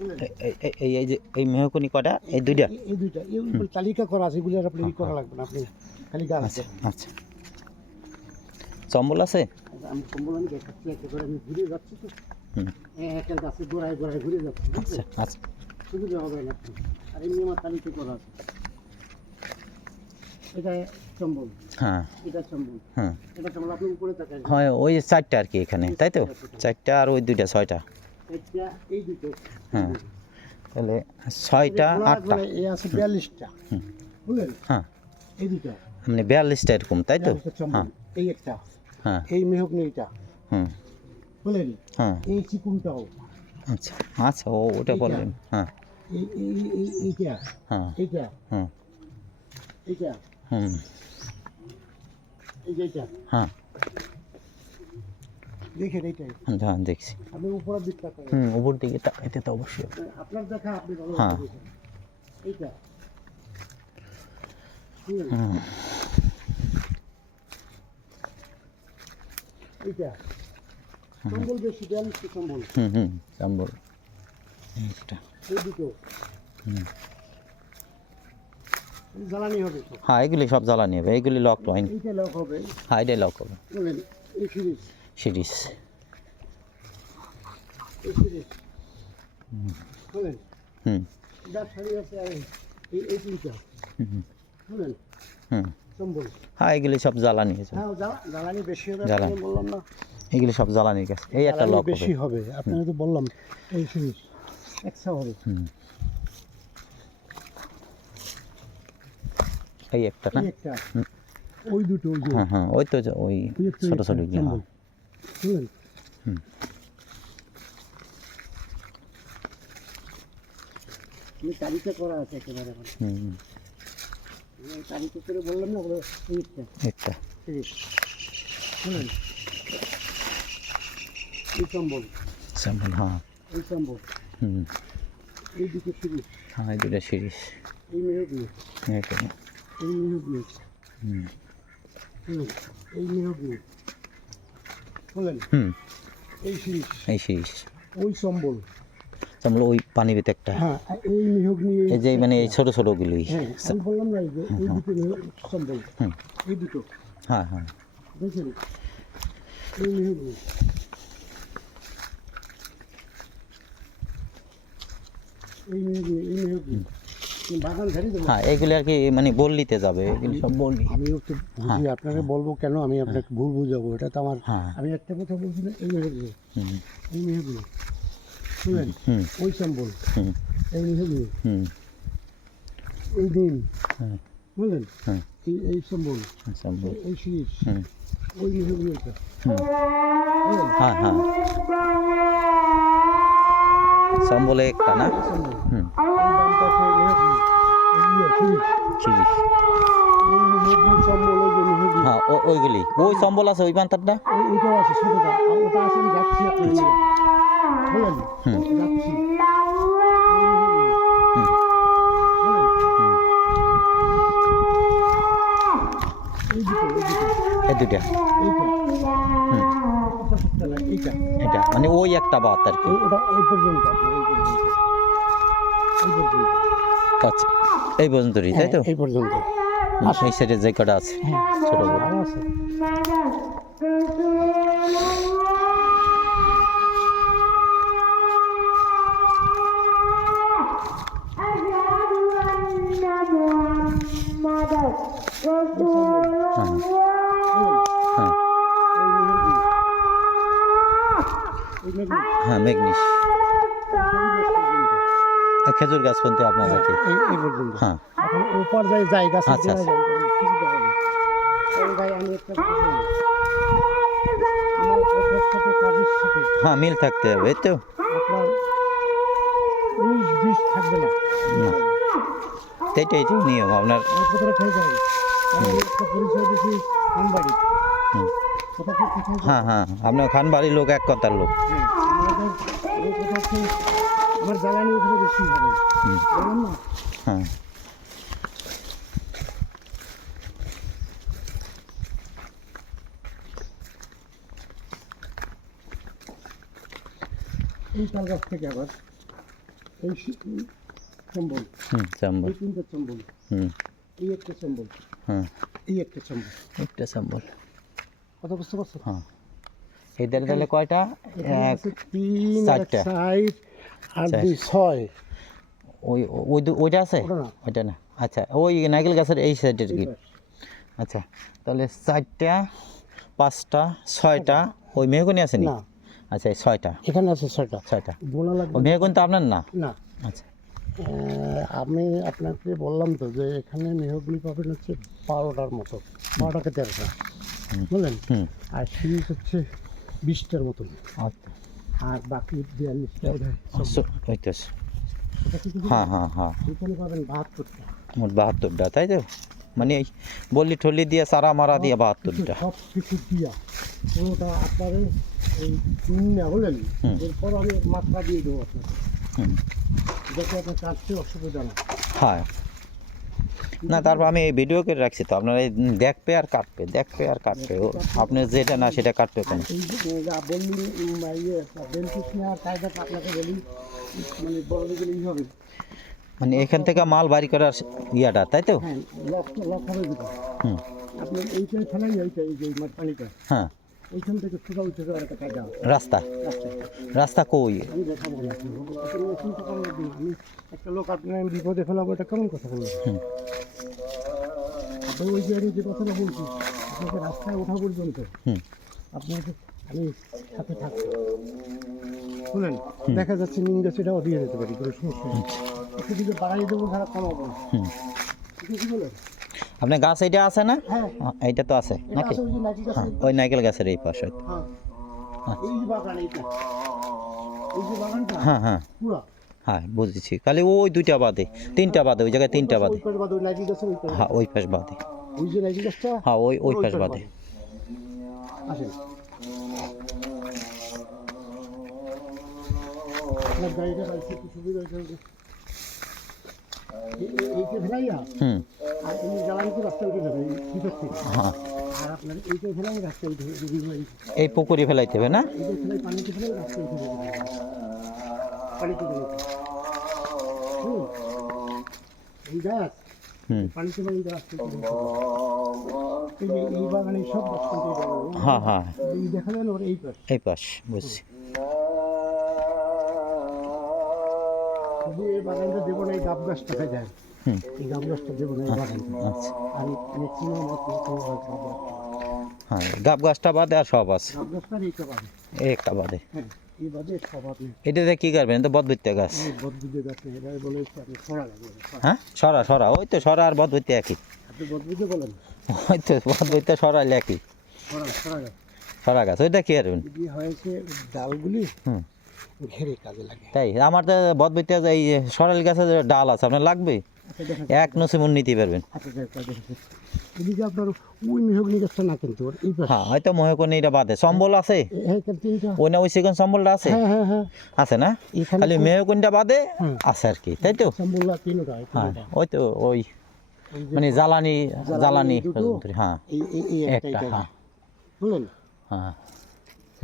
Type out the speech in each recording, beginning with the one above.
এই যে এই মেহগনি কটা, এই দুইটা এই তালিকা করা আছে, এগুলো আপনি করা লাগবে না, আপনি খালি গাছ। আচ্ছা আচ্ছা, চম্বল আছে? আমি কম্বল আমি দেখাচ্ছি, একেবারে আমি ঘুরে যাচ্ছি তো, একের গাছে গোড়ায় গোড়ায় ঘুরে যাচ্ছি। আচ্ছা আচ্ছা, সুবিধা হবে না। আর এমনি আমার তালিকা করা আছে। এটা চম্বল, হ্যাঁ এটা চম্বল, হ্যাঁ এটা চম্বল। আপনি উপরে তাকান। হয় ওই চারটা আর কি এখানে, তাই তো? চারটা আর ওই দুইটা, ছয়টা। এটা এই দুটো, হ্যাঁ তাহলে ছয়টা, আটটা, এই আছে 42টা, বুঝলেন? হ্যাঁ এই দুটো মানে 42টা এরকম, তাই তো? হ্যাঁ এই একটা, হ্যাঁ এই মেহগনি এটা, হুম বুঝলেন? হ্যাঁ এই চিকুনটাও, আচ্ছা আচ্ছা, ওটা বললেন। হ্যাঁ এইটা, হ্যাঁ এইটা, হুম এইটা, হুম এইটা, হ্যাঁ দেখেন এইটাই। হ্যাঁ দেখছি। আপনি উপরের দিকটা করেন, উপর দিকে তাকাইতে তো অবশ্যই। আপনার দেখা আপনি ভালো হ্যাঁ দেখেন। এইটা, হুম এইটা চম্বল বেশি, 42টা চম্বল। চম্বল এইটা। এই দুটো জ্বালানি হবে তো। হ্যাঁ এগুলি সব জ্বালানি হবে, এইগুলি লক হয়নি। এইটা লক হবে, হ্যাঁ এটাই লক হবে। বুঝলেন? এই সিরিজ, সিরিজ। এই সিরিজ, বুঝলেন? হুম যার শাড়ি আছে, আর এই তিনটা, হুম বুঝলেন? হুম চম্বল। হ্যাঁ এগুলি সব জ্বালানি আছে। হ্যাঁ, জ্বালানি বেশি হবে, জ্বালানি। আমি বললাম না? এগুলি সব জ্বালানির কাছে। এই একটা জ্বালানি লক বেশি হবে, আপনাকে তো বললাম। এই সিরিজ একশো হবে। এই একটা না? এই একটা, ওই দুটো, ওই যে, হ্যাঁ হ্যাঁ ওই তো ওই ছোট ছোট গুলি। হ্যাঁ বুঝলেন? হুম আমি তালিকা করা আছে একেবারে। হুম তালিকা করে বললাম না, ওগুলো এইটা একটা সিরিজ, বুঝলেন? এই চম্বল, চম্বল। হ্যাঁ এই চম্বল, হুম এই দুটো সিরিজ, হ্যাঁ এই দুটা সিরিজ। এই মেহগনি, এটা এই মেহগনি, হুম এই মেহগনি, বুঝলেন? এই সিরিজ, এই সিরিজ। ওই চম্বল, চম্বল ওই পানি ভিতরে একটা। হ্যাঁ, এই মেহগনি, এই যে মানে এই ছোট ছোট গুলি। হ্যাঁ, আমি বললাম না, এই যে এই দুটো চম্বল, এই দুটো, হ্যাঁ হ্যাঁ দেখেন? এই মেহগনি, এই মেহগনি, এই মেহগনি বাগান ঝাড়ি দেবো। হ্যাঁ এগুলি আর কি মানে বললিতে যাবে, এগুলি সব বললি। আমিও তো বুঝি, আপনাকে বলবো কেন? আমি আপনাকে ভুল বুঝাবো, এটা তো আমার। আমি একটা কথা বলছি না, এই মেহগনি, এই মেহগনি, বুঝলেন? ওই চম্বল, এই মেহগনি, এই ডিম, বুঝলেন? এই চম্বল, চম্বল। এই সিরিজ, ওই মেহগনি, এটা। হ্যাঁ হ্যাঁ চম্বলে একটা না? সিরিজ। হ্যাঁ ওইগুলি, ওই চম্বল আছে ওই পান্তারটা। ওইটাও আছে, ছোটটা, ওটা আছে, আমি যাচ্ছি আপনার নিয়ে, বুঝলেন? যাচ্ছি, এই দুটো, এই দুটা। এইটা, এটা মানে ওই একটা বাত আর কি। ওটা এই পর্যন্ত, আপনার এই পর্যন্ত, এই পর্যন্ত, আচ্ছা এই পর্যন্তই, তাই তো? এই পর্যন্ত। এই সাইডে যে কটা আছে ছোট বড়। আরো আছে। হ্যাঁ মেঘনিস। খেজুর গাছ পর্যন্ত আপনার নাকি? এই পর্যন্ত। হ্যাঁ এখন উপর যায় গাছ। আচ্ছা আচ্ছা। আমি একটা কথা বলি, আমার কথার সাথে কাজের সাথে হ্যাঁ মিল থাকতে হবে, এই তো। আপনার 19-20 থাকবে না। এইটাই নিয়ম আপনার। আমার কথাটা খেয়াল করেন, আমি একটা পরিচয় দিচ্ছি খানবাড়ি। কথা কি কোথায়? হ্যাঁ হ্যাঁ আপনার খানবাড়ির লোক, এক কথার লোক। হ্যাঁ, আমাদের এই কথা হচ্ছে, আমার জ্বালানি ওখানে বেশি হবে, জানেন না? হ্যাঁ এই তাল গাছ থেকে আবার এই চম্বল, চাম্বল, এই তিনটা চম্বল, এই একটা চম্বল, এই একটা চম্বল, একটা চাম্বল। কথা বুঝতে পারছো? হ্যাঁ, এদের তাহলে কয়টা? এক, 3 চারটা। 4 আর 2 6। ওইটা আছে, ওটা না। ওইটা না। আচ্ছা, ওই নারকেল গাছের এই সাইডের কি? আচ্ছা, তাহলে 4টা, 5টা, 6টা। ওই মেহগনি আছে নি? না, আচ্ছা, এই 6টা। এখানে আছে 6টা। 6টা। বোনা লাগবে ওই মেহগনি তো আপনার না? না। আচ্ছা, আমি আপনাকে বললাম তো যে এখানে মেহগনি পাবেন হচ্ছে 12টার মতো, 12টা কে 13টা, বুঝলেন? আর সিরিজ হচ্ছে 20টার মতো, আচ্ছা, আর বাকি 42টা বোধ হয়। ওইটা। হ্যাঁ হ্যাঁ হ্যাঁ, এখানে পাবেন 72টা। মোট 72টা, তাই তো? মানে এই বললি ঠল্লি দিয়ে সারা মারা দিয়ে 72টা। সব কিছু দিয়া পুরোটা আপনারে এই না বললেন, এরপর আমি মাত্রা দিয়ে দেবো আপনাকে, যাতে আপনার কাটতে অসুবিধা না। হ্যাঁ, না তারপর আমি এই ভিডিও করে রাখছি তো, আপনার এই দেখবে আর কাটবে, দেখবে আর কাটবে। আপনার যেটা না সেটা কাটবে কেন? এই যে বললি ইয়ে বেনিফিট নেওয়ার কায়দাটা আপনাকে বলি, মানে বড় গেলে ই হবে। মানে এখান থেকে মাল বাড়ি করার ইয়াটা, তাই তো? হ্যাঁ, লক হবে যেটা। আপনি এইটাই ফেলাই, এইটা এই যে পানিটা, হ্যাঁ, এইখান থেকে ফুটা উঠে যাওয়ার একটা কায়দা আছে। রাস্তা, আচ্ছা, রাস্তা কই? আমি দেখাবো না, আপনি চিন্তা করার লাগবে না। আমি একটা লোক আপনার বিপদে ফেলাবো, এটা কেমন কথা বলবো? আপনি ওই যে আমি যে কথাটা বলছি, আপনাকে রাস্তায় ওঠা পর্যন্ত আপনাকে আমি সাথে থাকবো, শুনেন? দেখা যাচ্ছে নিম গাছ, এটাও দিয়ে যেতে পারি, কোনো সমস্যা নেই। একটু দিকে বাড়াই দেবো, খারাপ কমাবো না, ঠিক আছে বলেন? আপনার গাছ এইটা আছে না? হ্যাঁ, এইটা তো আছে এটা নাকি? আছে ওই যে নাইটি গাছ। হ্যাঁ, ওই নারকেল গাছের এই পাশে। হ্যাঁ, এই যে বাগান, এইটা, এই যে বাগানটা হ্যাঁ হ্যাঁ পুরা। হ্যাঁ, বুঝেছি। খালি ওই 2টা বাদে, 3টা বাদে, ওই জায়গায় 3টা বাদে। ওই পাশ বাদে, ওই নাইটি গাছের ওই পাশ, হ্যাঁ, ওই পাশ বাদে। ওই যে নাইটি গাছটা, হ্যাঁ, ওই পাশ বাদে। আসেন আপনার গাড়িটা পাইছে, একটু সুবিধা হয়েছে। এইটা ফেলাইয়া আর এই জ্বালানিতে রাস্তা উঠে যাবে এই ভিতর থেকে। হ্যাঁ, আর আপনার এইটা ফেলাই রাস্তা উঠে যাবে, এই পুকুরে ফেলাইতে হবে না? এইটা ফেলাই পানিতে ফেলাই রাস্তা উঠে যাবে, পানিতে ফেলাই। এই গাছ পানিতে ফেলাই রাস্তা উঠে যাবে। এই যে এই বাগানে সব গাছ কিন্তু হ্যাঁ হ্যাঁ, এই দেখা যায় না, ওর এই পাশ। এই পাশ, বুঝছি। শুধু এই বাগানটা দেবো না, এই গাব গাছটা হয়ে যায়, এই গাব গাছটা দেবো না এই বাগানটা। আচ্ছা, আর ম্যাক্সিমাম হ্যাঁ, গাব গাছটা বাদে আর সব আছে। গাব গাছটার এইটা বাদে, একটা বাদে। হ্যাঁ, এই বাদে সব আপনি এটাতে কি করবেন? তো বদবৈত্যা গাছ। এই বদবুজে গাছ এভাবে বলে আপনি ছড়া লাগবে। হ্যাঁ, সরা সরা, ওই তো সরা আর বদবৈত্যা একই। আপনি বদবুজে বলেন, ওই তো বদবৈত্যা সরাইলে একই। ছড়া গাছ সরা গাছ, ওইটা কি করবেন? যদি হয়েছে ডালগুলি ঘেরে কাজে লাগে। তাই আমার তো বদবৈত্যা এই সরাইল গাছের যে ডাল আছে, আপনার লাগবে? আচ্ছা দেখেন, এক নসিমন নিতে পারবেন। আচ্ছা দেখেন, এদিকে আপনার ওই মেহগনি গাছটা না, কিন্তু ওর এই পাশে, হ্যাঁ, হয়তো মহেকনি এটা বাদে। সম্বল আছে? এইখান তিনটা, ওই না ওই সেকেন্ড সম্বলটা আছে? হ্যাঁ হ্যাঁ হ্যাঁ, আছে না? এখানে খালি মেহকনিটা বাদে আছে আর কি, তাই তো? সম্বুল্লা তিনটা, হ্যাঁ, ওই তো ওই মানে জ্বালানি জ্বালানি পর্যন্ত। হ্যাঁ, এই এই একটা, একটা, হ্যাঁ বুঝলেন? হ্যাঁ,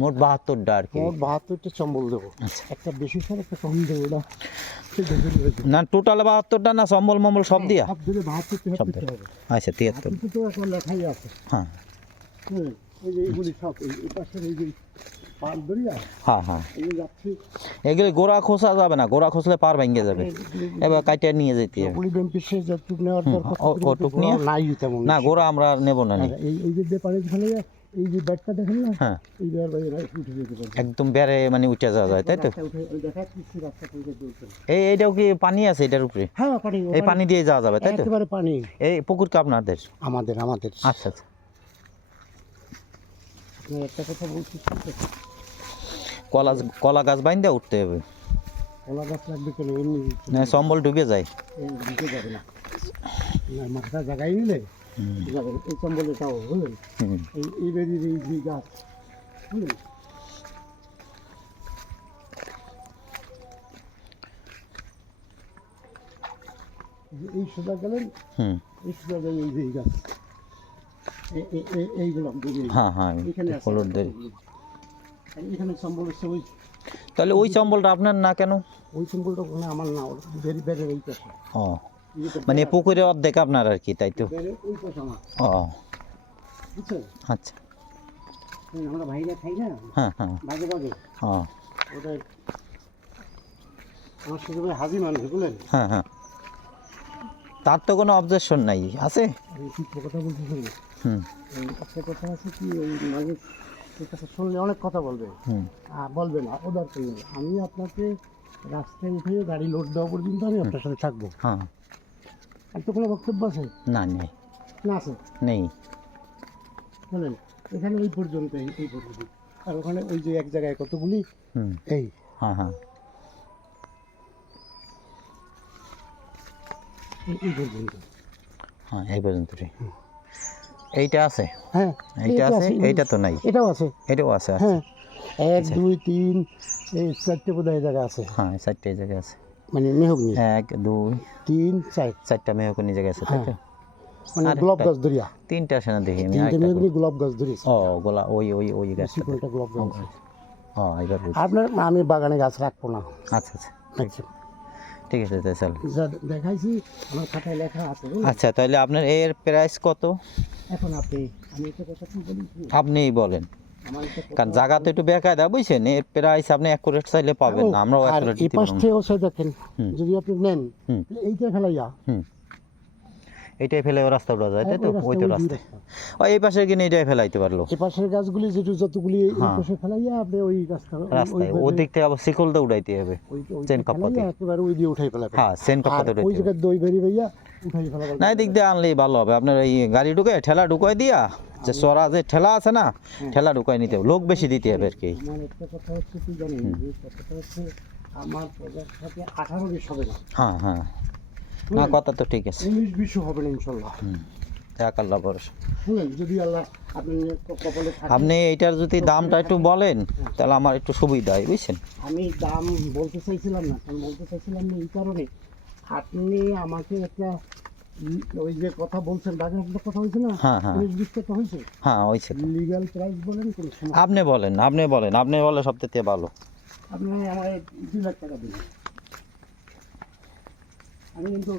মোট 72টা আর কি। মোট 72টা চম্বল দেবো, একটা বেশি স্যার একটা কম দেবো না, না টোটাল 72টা না, সম্বল মম্বল সব দিয়া? সব দিলে 72 সব হবে। আচ্ছা, 73। তো এখন লেখাই আছে, হ্যাঁ এই যে এইগুলি সব এই পাশের এই যে পাল দরিয়া, হ্যাঁ হ্যাঁ, এই যাচ্ছি এগুলি গোড়া খোসা যাবে না, গোড়া খসলে পার ভেঙে যাবে। এবার কাটিয়ে নিয়ে যেতে হবে। ওগুলি বেম্পিসে যতটুক নেওয়ার দরকার ওটুক নিয়ে নাই তেমন না, গোড়া আমরা আর নেব না। এই যে পানি ফেলে এই যে ব্যাগটা দেখেন না, হ্যাঁ, এই ব্যাগ উঠে যেতে পারে, একদম বেড়ে মানে উঠে যাওয়া যায়, তাই তো? দেখা কিছু রাস্তা পড়ে চলছে। এইটাও কি পানি আছে এটার উপরে? হ্যাঁ, পানি, এই পানি দিয়ে যাওয়া যাবে, তাই তো? একেবারে পানি। এই পুকুর কি আপনাদের? আমাদের আচ্ছা আচ্ছা। একটা কথা বলছি, কলা গাছ বাইন্দা উঠতে হবে, কলা গাছ লাগবে কেন? এমনি না সম্বল ডুবে যায়। দিতে যাবে না, মাথা জায়গায় নিলে যাবে। এই চম্বলটাও বুঝলেন, এই বেরিয়ে এই যে গাছ, বুঝলেন? এই সোজা গেলেন, এই সোজা গেলেন, এই যে এই গাছ, এইগুলো হ্যাঁ হ্যাঁ, এখানে হলুদ দিয়ে। এখানে চম্বল হচ্ছে ওই তাহলে ওই চম্বলটা আপনার না কেন? ওই সিম্বলটা ওখানে আমার না, বেরি বেড়ের এই পাশে, ও মানে পুকুরে অর্ধেক আপনার আর কি, তাই তো? বেড়ের ওই পাশে আমার, ও বুঝছেন? আচ্ছা, আমরা ভাইরা খাই না হ্যাঁ হ্যাঁ, বাজে বাজে, ও ওটা আমার সাথে হাজি মানুষ বুঝলেন। হ্যাঁ হ্যাঁ, তার তো কোনো অবজেকশন নাই আছে? আমি ঠিক কথা বলছি শুনুন, হুম একটা কথা আছে কি, ওই মালিক এই কথা শুনলে অনেক কথা বলবে, হুম, বলবে না, ও দরকার নেই। আমি আপনাকে রাস্তায় উঠে গাড়ি লোড দেওয়া পর্যন্ত আমি আপনার সাথে থাকবো। হ্যাঁ, আর তো কোনো বক্তব্য আছে না নেই, না? আছে, নেই। শোনেন, এখানে এই পর্যন্ত, এই পর্যন্ত, আর ওখানে ওই যে এক জায়গায় কতগুলি, হুম, এই হ্যাঁ হ্যাঁ, এই পর্যন্ত, হ্যাঁ এই পর্যন্তই। এইটা আছে? হ্যাঁ এইটা আছে, এইটা তো নাই। এটাও আছে, এটাও আছে? আচ্ছা। হ্যাঁ 1 2 3 এই 4টে বোধহয় জায়গা আছে, হ্যাঁ 4টে জায়গা আছে, মানে মেহগনি 1 2 3 4, 4টা মেহগনি জায়গা আছে, তাই তো? মানে আর গোলাপ একটা- গাছ ধরিয়া, 3টা আছে না দেখি আমি? 3টে আরেকটা মেহগনি গোলাপ গাছ ধরিয়েছি, ও গোলা ওই ওই ওই গাছটা, শিকড়টা গোলাপ গাছ। ও এবার বুঝছি। আপনার আমি বাগানে গাছ রাখবো না, আচ্ছা আচ্ছা, আচ্ছা ঠিক আছে তাই চল। যা দেখাইছি আমার খাতায় লেখা আছে, বুঝলেন? আচ্ছা তাহলে আপনার এর প্রাইস কত? এখন আপনি, আমি একটা কথা কি বলি, আপনিই বলেন, আমার একটা কথা- কারণ জায়গা তো একটু বেকায়দা বুঝছেন, এর প্রাইস আপনি অ্যাকুরেট চাইলে পাবেন না, আমরাও আর অ্যাকুরেট এই দিতে পাশ পারবো না। থেকে ওসাই দেখেন, হুম। যদি আপনি নেন হুম। তাহলে এইটা ফেলাইয়া, হুম, এইটাই ফেলে ও রাস্তা উঠা যায়, তাই তো? ওই রাস্তা, ওই তো ওই দুই রাস্তা, রাস্তা। ও এই পাশে কিনে এইটাই ফেলাইতে পারলো এই পাশের গাছগুলি যতগুলি এই হ্যাঁ। পাশে ফেলাইয়া আপনি ওই রাস্তা, রাস্তায়, ওদিক থেকে আবার শিকল দিয়ে উঠাইতে হবে, চেন কাপ্পাতে। একেবারে ওই দিয়ে উঠাই ফেলাবেন, হ্যাঁ চেন আর কাপ্পাতে ওই উঠাইতে হবে। জায়গায় দই বেরি ভাইয়া উঠাই ফেলাবেন। না এদিক দিয়ে আনলেই ভালো হবে, আপনার এই গাড়ি ঢুকে ঠেলা ঢুকাই দিয়া, যে চড়া যে ঠেলা আছে না, ঠেলা ঢুকাই নিতে হবে, লোক বেশি দিতে হবে আর কি। আমার একটা কথা হচ্ছে কি জানেন, যে কথাটা হচ্ছে আমার প্রজার সাথে 18-20 হবে না, হ্যাঁ হ্যাঁ, না কথা তো ঠিক আছে। 19-20 হবে না ইনশাল্লাহ। যাক আল্লাহ ভরসা। শুনেন, যদি আল্লাহ আপনি কপালে থাকে, আপনি এইটার যদি দামটা একটু বলেন তাহলে আমার একটু সুবিধা হয় বুঝছেন। আমি দাম বলতে চাইছিলাম না, আমি বলতে চাইছিলাম না এই কারণে, আপনি আমাকে একটা ওই যে কথা বলছেন, বাগান একটা কথা হয়েছে না, হ্যাঁ, হ্যাঁ। 19-20 টাকা হয়েছে, হ্যাঁ ওইছে তো। লিগ্যাল প্রাইস বলেন কোনো সমস্যা, আপনি বলেন, আপনি বলেন, আপনি বলে সব থেকে ভালো। আপনি আমার 2 লাখ টাকা দিন, আমি কিন্তু